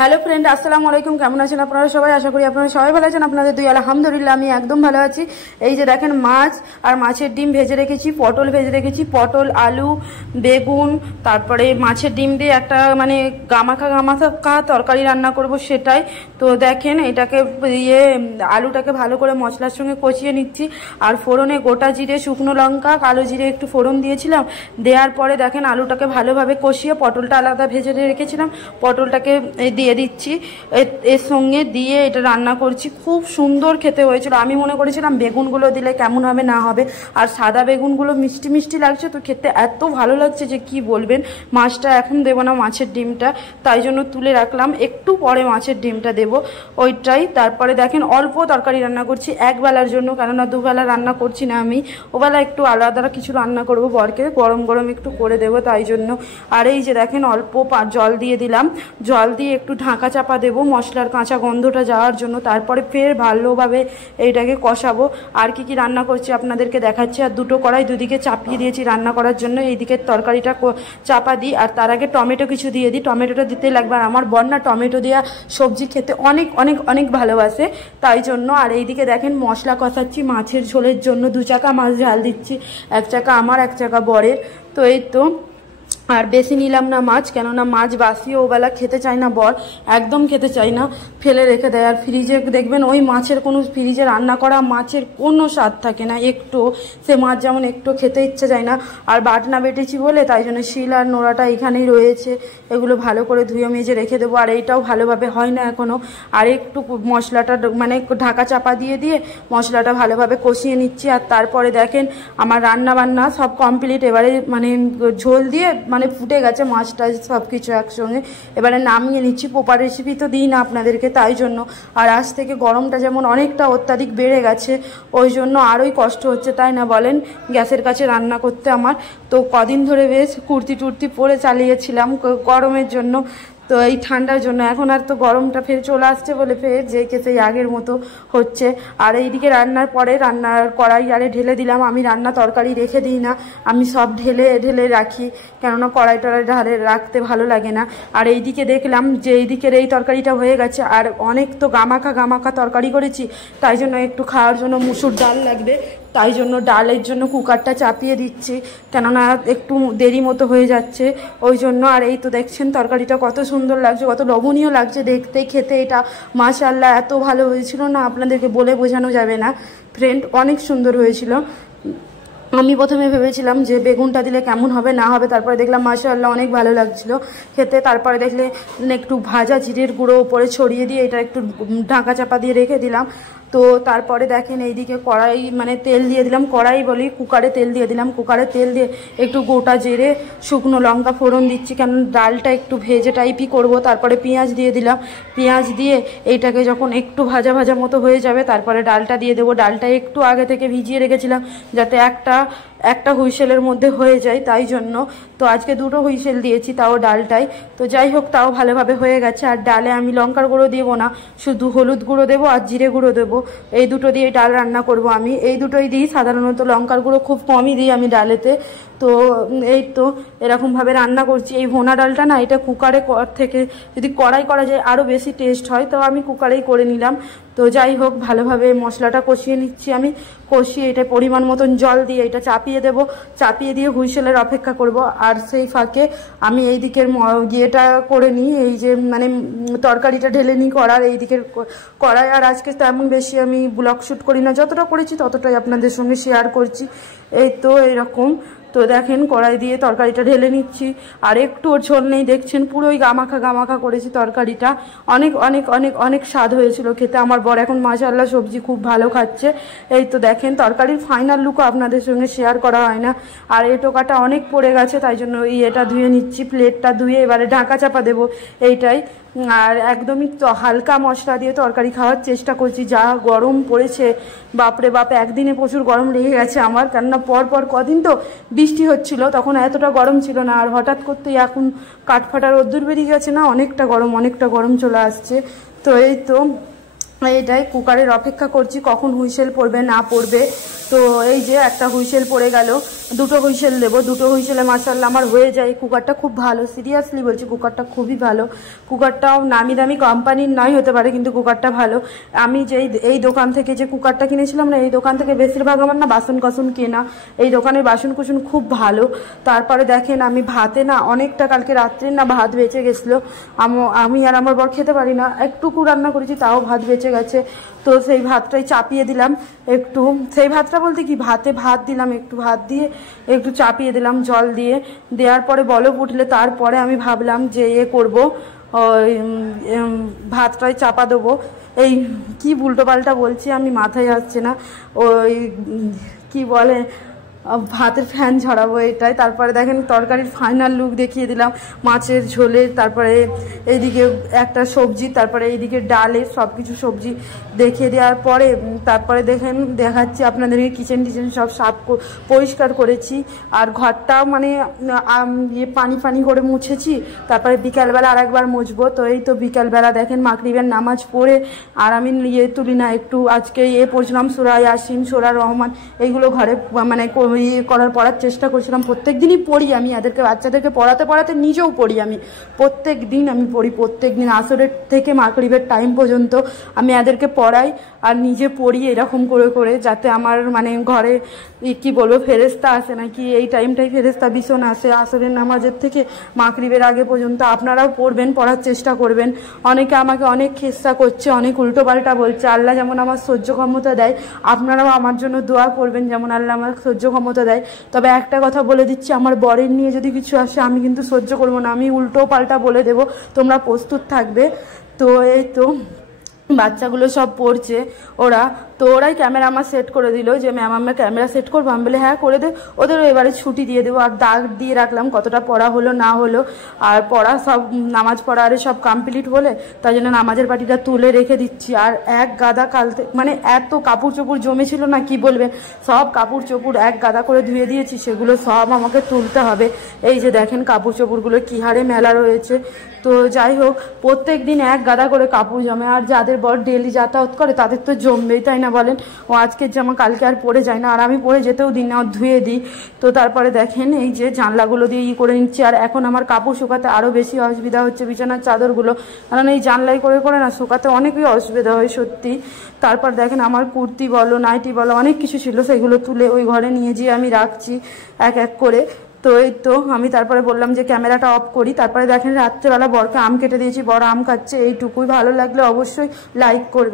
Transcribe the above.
Hello friend, আসসালামু আলাইকুম। কেমন আছেন আপনারা সবাই? আশা করি আপনারা সবাই ভালো আছেন। আপনাদের দুই আলহামদুলিল্লাহ আমি একদম ভালো আছি। এই যে দেখেন, মাছ আর মাছের ডিম ভেজে রেখেছি, পটল ভেজে রেখেছি, পটল আলু বেগুন, তারপরে মাছের ডিম দিয়ে একটা মানে গামাখা তরকারি রান্না করব সেটাই। তো দেখেন, এটাকে আলুটাকে ভালো করে মশলার সঙ্গে কষিয়ে নিচ্ছি। আর ফোড়নে গোটা জিরে, শুকনো লঙ্কা, কালো জিরে একটু ফোড়ন দিয়েছিলাম। দেওয়ার পরে দেখেন আলুটাকে ভালোভাবে কষিয়ে পটলটা আলাদা ভেজে রেখেছিলাম, পটলটাকে দিয়ে দিচ্ছি, এর সঙ্গে দিয়ে এটা রান্না করছি। খুব সুন্দর খেতে হয়েছিল। আমি মনে করেছিলাম বেগুনগুলো দিলে কেমন হবে না হবে, আর সাদা বেগুনগুলো মিষ্টি মিষ্টি লাগছে, তো খেতে এত ভালো লাগছে যে কি বলবেন। মাছটা এখন দেবো না, মাছের ডিমটা তাই জন্য তুলে রাখলাম, একটু পরে মাছের ডিমটা দেবো ওইটাই। তারপরে দেখেন অল্প তরকারি রান্না করছি একবেলার জন্য, কেননা দুবেলা রান্না করছি না আমি, ওবেলা একটু আলাদা কিছু রান্না করব, বরকে গরম গরম একটু করে দেবো তাই জন্য। আর এই যে দেখেন অল্প জল দিয়ে দিলাম, জল দিয়ে একটু ঢাকা চাপা দেবো মশলার কাঁচা গন্ধটা যাওয়ার জন্য। তারপরে ফের ভালোভাবে এইটাকে কষাবো। আর কি কি রান্না করছি আপনাদেরকে দেখাচ্ছি। আর দুটো কড়াই দুদিকে চাপিয়ে দিয়েছি রান্না করার জন্য, এইদিকে তরকারিটা চাপা দিই। আর তার আগে টমেটো কিছু দিয়ে দিই, টমেটোটা দিতে লাগবে। আর আমার বর না টমেটো দেওয়া সবজি খেতে অনেক অনেক অনেক ভালোবাসে তাই জন্য। আর এইদিকে দেখেন মশলা কষাচ্ছি মাছের ঝোলের জন্য। 2 চাকা মাছ ঝাল দিচ্ছি, 1 চাকা আমার 1 চাকা বরের। তো এই তো, আর বেশি নিলাম না মাছ, কেননা মাছ বাসি ওবেলা খেতে চায় না বর, একদম খেতে চায় না, ফেলে রেখে দেয়। আর ফ্রিজে দেখবেন ওই মাছের কোনো, ফ্রিজে রান্না করা মাছের কোনো স্বাদ থাকে না একটু, সে মাছ যেমন একটু খেতে ইচ্ছে যায় না। আর বাটনা বেটেছি বলে তাই জন্য শিল আর নোড়াটা এখানেই রয়েছে, এগুলো ভালো করে ধুয়ে মেজে রেখে দেবো। আর এইটাও ভালোভাবে হয় না এখনও। আর একটু মশলাটা মানে ঢাকা চাপা দিয়ে দিয়ে মশলাটা ভালোভাবে কষিয়ে নিচ্ছি। আর তারপরে দেখেন আমার রান্না বান্না সব কমপ্লিট। এবারে মানে ঝোল দিয়ে মানে ফুটে গেছে মাছটা সব কিছু একসঙ্গে, এবারে নামিয়ে নিচ্ছি। প্রপার রেসিপি তো দিই না আপনাদেরকে তাই জন্য। আর আজ থেকে গরমটা যেমন অনেকটা অত্যাধিক বেড়ে গেছে, ওই জন্য আরোই কষ্ট হচ্ছে, তাই না বলেন, গ্যাসের কাছে রান্না করতে আমার। তো কদিন ধরে বেশ কুর্তি টুর্তি পরে চালিয়েছিলাম গরমের জন্য, তো এই ঠান্ডার জন্য। এখন আর তো গরমটা ফের চলে আসছে বলে ফের যে সেই আগের মতো হচ্ছে। আর এইদিকে রান্নার পরে রান্নার কড়াই আরে ঢেলে দিলাম। আমি রান্না তরকারি রেখে দিই না, আমি সব ঢেলে ঢেলে রাখি, কেননা কড়াই টড়াই ঢালে রাখতে ভালো লাগে না। আর এইদিকে দেখলাম যে এইদিকের এই তরকারিটা হয়ে গেছে। আর অনেক তো গামাখা তরকারি করেছি, তাই জন্য একটু খাওয়ার জন্য মুসুর ডাল লাগবে, তাই জন্য ডালের জন্য কুকারটা চাপিয়ে দিচ্ছি, কেননা একটু দেরি মতো হয়ে যাচ্ছে ওই জন্য। আর এই তো দেখছেন তরকারিটা কত সুন্দর লাগছে, কত লোভনীয় লাগছে দেখতে, খেতে এটা মাশাআল্লাহ এত ভালো হয়েছিল না, আপনাদেরকে বলে বোঝানো যাবে না ফ্রেন্ড, অনেক সুন্দর হয়েছিল। আমি প্রথমে ভেবেছিলাম যে বেগুনটা দিলে কেমন হবে না হবে, তারপরে দেখলাম মাশাআল্লাহ অনেক ভালো লাগছিল খেতে। তারপরে দেখলে একটু ভাজা জিরের গুঁড়ো উপরে ছড়িয়ে দিয়ে এটা একটু ঢাকা চাপা দিয়ে রেখে দিলাম। তো তারপরে দেখেন এইদিকে কড়াই মানে তেল দিয়ে দিলাম, কড়াই বলি কুকারে তেল দিয়ে দিলাম। কুকারে তেল দিয়ে একটু গোটা জিরে শুকনো লঙ্কা ফোড়ন দিচ্ছি, কারণ ডালটা একটু ভেজে টাইপই করব। তারপরে পেঁয়াজ দিয়ে দিলাম, পেঁয়াজ দিয়ে এইটাকে যখন একটু ভাজা ভাজা মতো হয়ে যাবে তারপরে ডালটা দিয়ে দেবো। ডালটা একটু আগে থেকে ভিজিয়ে রেখেছিলাম যাতে একটা হুইসেলের মধ্যে হয়ে যায়, তাই জন্য। তো আজকে 2টো হুইসেল দিয়েছি তাও ডালটাই। তো যাই হোক, তাও ভালোভাবে হয়ে গেছে। আর ডালে আমি লঙ্কার গুঁড়ো দেবো না, শুধু হলুদ গুঁড়ো দেবো আর জিরে গুঁড়ো দেবো, এই দুটো দিয়ে ডাল রান্না করব আমি। এই দুটোই দিই সাধারণত, লঙ্কার গুঁড়ো খুব কমই দিই আমি ডালেতে। তো এই তো এরকমভাবে রান্না করছি। এই ভোনা ডালটা না, এটা কুকারে থেকে যদি কড়াই করা যায় আরও বেশি টেস্ট হয়, তো আমি কুকারেই করে নিলাম। তো যাই হোক, ভালোভাবে মশলাটা কষিয়ে নিচ্ছি আমি, কষিয়ে এটা পরিমাণ মতন জল দিয়ে এটা চাপিয়ে দেবো, চাপিয়ে দিয়ে হুইসেলের অপেক্ষা করব। আর সেই ফাঁকে আমি এই দিকের ইয়েটা করে নিই, এই যে মানে তরকারিটা ঢেলে নিই কড়ার এই দিকের কড়াই। আর আজকে তেমন বেশি আমি ব্লগ শ্যুট করি না, যতটা করেছি ততটাই আপনাদের সঙ্গে শেয়ার করছি। এই তো এইরকম। তো দেখেন কড়াই দিয়ে তরকারিটা ঢেলে নিচ্ছি, আর একটু ওর ঝোল নেই, দেখছেন পুরোই গামাখা করেছি তরকারিটা। অনেক অনেক অনেক অনেক স্বাদ হয়েছিল খেতে। আমার বর এখন মাশাআল্লাহ সবজি খুব ভালো খাচ্ছে। এই তো দেখেন তরকারির ফাইনাল লুকও আপনাদের সঙ্গে শেয়ার করা হয় না। আর এই টোকাটা অনেক পড়ে গেছে, তাই জন্য এটা ধুয়ে নিচ্ছি, প্লেটটা ধুয়ে এবারে ঢাকা চাপা দেবো এইটাই। আর একদমই হালকা মশলা দিয়ে তরকারি খাওয়ার চেষ্টা করছি। যা গরম পড়েছে বাপরে বাপ, একদিনে প্রচুর গরম লেগে গেছে আমার, কেননা পর কদিন তো বৃষ্টি হচ্ছিল, তখন এতটা গরম ছিল না। আর হঠাৎ করতেই এখন কাঠফাটা রোদ্দুর বেরিয়ে গেছে না, অনেকটা গরম চলে আসছে। তো এই তো এটাই কুকারের অপেক্ষা করছি কখন হুইসেল পড়বে না পড়বে। তো এই যে একটা হুইসেল পড়ে গেল, দুটো হুইসেল দেবো, দুটো হুইসেলে মাশাআল্লাহ আমার হয়ে যায়। কুকারটা খুব ভালো, সিরিয়াসলি বলছি কুকারটা খুবই ভালো। কুকারটাও নামি দামি কোম্পানির নয় হতে পারে, কিন্তু কুকারটা ভালো। আমি যে এই দোকান থেকে যে কুকারটা কিনেছিলাম না, এই দোকান থেকে বেশিরভাগ আমার না বাসন কাসন কেনা, এই দোকানের বাসন কুসন খুব ভালো। তারপরে দেখেন আমি ভাতে না অনেকটা, কালকে রাত্রে না ভাত বেঁচে গেছিলো, আমি আর আমার বর খেতে পারি না, একটুকু রান্না করেছি তাও ভাত বেঁচে গেছে। তো সেই ভাতটাই চাপিয়ে দিলাম একটু, সেই ভাতটা বলতে কি ভাতে ভাত দিলাম, একটু ভাত দিয়ে একটু চাপিয়ে দিলাম জল দিয়ে, দেওয়ার পরে বলক উঠলে তারপরে আমি ভাবলাম যে করবো, ওই ভাতটাই চাপা দেবো। এই কি উল্টো পাল্টা বলছি আমি, মাথায় আসছে না, ওই কি বলে ভাতের ফ্যান ঝরাবো এটাই। তারপরে দেখেন তরকারির ফাইনাল লুক দেখিয়ে দিলাম, মাছের ঝোলের, তারপরে এইদিকে একটা সবজি, তারপরে এইদিকে ডালের, সব কিছু সবজি দেখিয়ে দেওয়ার পরে তারপরে দেখাচ্ছি আপনাদেরকে কিচেন টিচেন সব সাফ পরিষ্কার করেছি। আর ঘরটাও মানে পানি ফানি করে মুছেছি, তারপরে বিকালবেলা আর একবার মুছবো। তো এই তো বিকালবেলা দেখেন মাগরিবের নামাজ পড়ে আর আমি তুলি না, একটু আজকে পড়ছিলাম সূরা ইয়াসিন, সূরা রহমান, এইগুলো ঘরে মানে পড়ার চেষ্টা করছিলাম। প্রত্যেক দিনই পড়ি আমি, এদেরকে বাচ্চাদেরকে পড়াতে পড়াতে নিজেও পড়ি আমি, প্রত্যেক দিন আমি পড়ি, প্রত্যেক দিন আসরের থেকে মাগরিবের টাইম পর্যন্ত আমি এদেরকে পড়াই আর নিজে পড়ি, এরকম করে করে, যাতে আমার মানে ঘরে কি বলবো ফেরেস্তা আসে নাকি, এই টাইমটাই ফেরেস্তা ভীষণ আসে আসরের নামাজের থেকে মাগরিবের আগে পর্যন্ত। আপনারাও পড়বেন, পড়ার চেষ্টা করবেন। অনেকে আমাকে অনেক খেস্তা করছে, অনেক উল্টোপাল্টা বলছে, আল্লাহ যেমন আমার সহ্য ক্ষমতা দেয় আপনারাও আমার জন্য দোয়া করবেন যেমন আল্লাহ আমার সহ্য ক্ষমতা দেয়। তবে একটা কথা বলে দিচ্ছি, আমার বরের নিয়ে যদি কিছু আসে আমি কিন্তু সহ্য করবো না, আমি উল্টো পাল্টা বলে দেবো, তোমরা প্রস্তুত থাকবে। তো এই তো বাচ্চাগুলো সব পড়ছে ওরা, তো ওরাই ক্যামেরা আমার সেট করে দিল যে ম্যাম আমরা ক্যামেরা সেট করবো, আমি বলে হ্যাঁ করে দে, ওদেরও এবারে ছুটি দিয়ে দেবো। আর দাগ দিয়ে রাখলাম কতটা পড়া হলো না হলো, আর পড়া সব নামাজ পড়া আরে সব কমপ্লিট বলে তাই জন্য নামাজের বাটিটা তুলে রেখে দিচ্ছি। আর এক গাদা কালতে মানে এত কাপড় চোপড় জমেছিল না কি বলবেন, সব কাপড় চোপড় এক গাদা করে ধুয়ে দিয়েছি, সেগুলো সব আমাকে তুলতে হবে। এই যে দেখেন কাপড় চোপড়গুলো কি হারে মেলা রয়েছে। তো যাই হোক, প্রত্যেক দিন এক গাদা করে কাপড় জমে, আর যাদের বর ডেলি যাতায়াত করে তাদের তো জমবেই, তাই না বলেন। ও আজকের জামা কালকে আর পরে যায় না, আর আমি পরে যেতেও দিই না, ধুয়ে দিই। তো তারপরে দেখেন এই যে জানলাগুলো দিয়ে করে নিচ্ছি। আর এখন আমার কাপড় শুকাতে আরও বেশি অসুবিধা হচ্ছে, বিছানার চাদরগুলো, কারণ এই জানলাই করে করে না শুকাতে অনেকই অসুবিধা হয় সত্যি। তারপর দেখেন আমার কুর্তি বলো নাইটি বলো অনেক কিছু ছিল, সেগুলো তুলে ওই ঘরে নিয়ে যেয়ে আমি রাখছি এক এক করে। তো এই তো আমি তারপরে বললাম যে ক্যামেরাটা অফ করি। তারপরে দেখেন রাত্রেবেলা বরকে আম কেটে দিয়েছি, বড় আম খাচ্ছে। এইটুকুই, ভালো লাগলে অবশ্যই লাইক করবে।